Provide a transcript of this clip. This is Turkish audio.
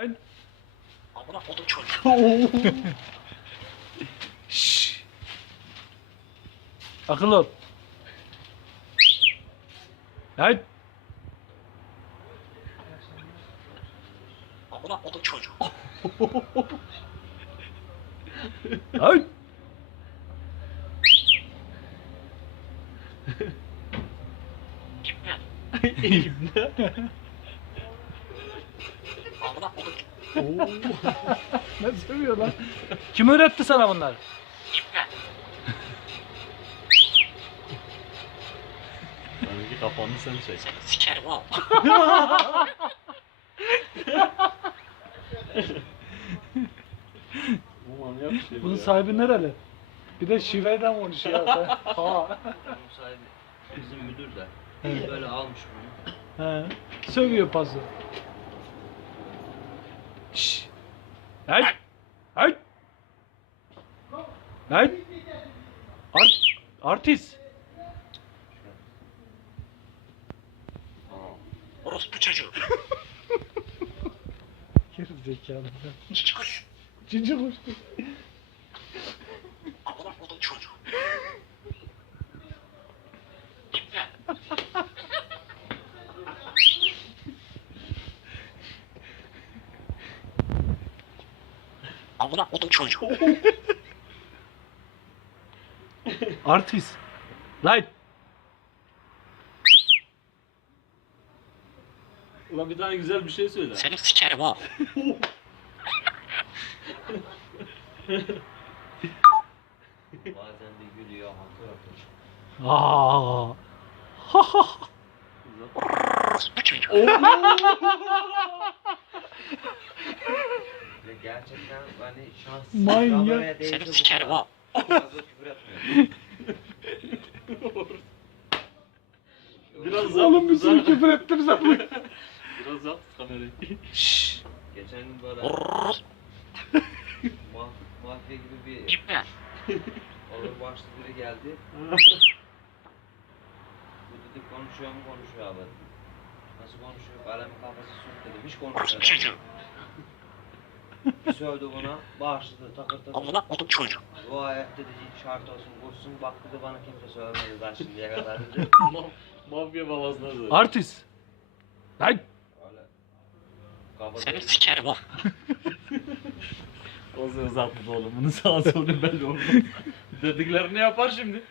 Hayır. Amına kodum çocuk. Şşş. Akıl ol. Hayır. Amına kodum çocuk. Hayır. İbne. Amına kodum çocuk. Ne seviyor lan? Kim öğretti sana bunları? İbne. Sanki kafanı sen çek. Seni sikerim ha. Bu manyak bir şey. Bunun sahibi nereli? Bir de şiveden konuşuyor. Ha. Bunun sahibi bizim müdür de böyle almış bunu. He. Sövüyor pası. Şşş. Hayır. Hayır. Hayır. Artist. Orospu çocuğu. Geri zekalı. Cici kuş. Cici kuş. Amına kodum çocuk. İbne. Amına kodum çocuk. Artist. Light. Ulan bir tane güzel bir şey söyle. Seni sikerim ha. Bazen bir gülüyor, hakır hakır. Aa. Ha ha. Orospu çocuğu. Ve gerçekten hani şans Manyak. kameraya değse Seni bu sikerim kadar ha. fazla küfür etmiyor. Biraz zat. Oğlum bir sürü küfür ettim sana. Biraz zat kamerayı. Şşş. Geçen gün böyle Orospu. mafya gibi bir İbne. olur başlı biri geldi. Bu dedi konuşuyor mu konuşuyor abi. Nasıl konuşuyor? Kalemin kafası sürt dedim. Hiç Orospu konuşmuyor. çocuğu. Bir sövdü buna. Bağışladı takır takır. Amına kodum çocuk. Dua et dedi şart olsun kursun. Bak dedi bana kimse sövmedi daha şimdiye kadar dedi. Mafya babasına söyle. Artist. Light. Öyle. Kabul Seni edildi. sikerim ha. O zaman zaptı oğlum. Bunun sağa solu belli olmaz. Dediklerini yapar şimdi.